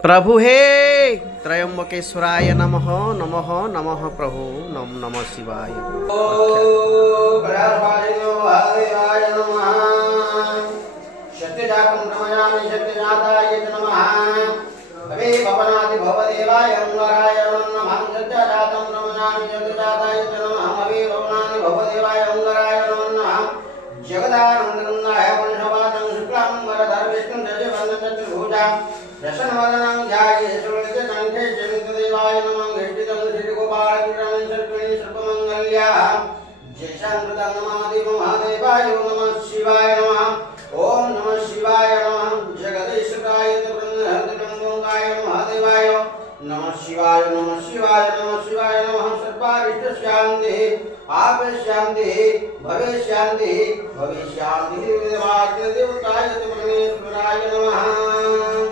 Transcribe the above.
प्रभु हे त्रयंबकेश्वराय नमः नमः नमः प्रभु नम नमः शिवाय। जगदानंदनंदाय वंशवादं शुक्लांबरधर विष्णुं शशिवर्णं चतुर्भुजां दशनवदनं ध्याये सुरलितकण्ठे जगदेवाय नमः। घटितं श्रीगोपालकृष्णं सर्पिणी सर्वमङ्गल्याः जयशान्तं नमादि महादेवाय नमः शिवाय नमः। ओम नमः शिवाय नमः। जगदीश्वराय ब्रह्महृदयंगाय महादेवाय नमः शिवाय नमः शिवाय नमः शिवाय नमः। सर्वारिष्ट शांति आप शांति भविष्यान्ति भविष्यान्ति देवाय देवताय परमेश्वराय नमः।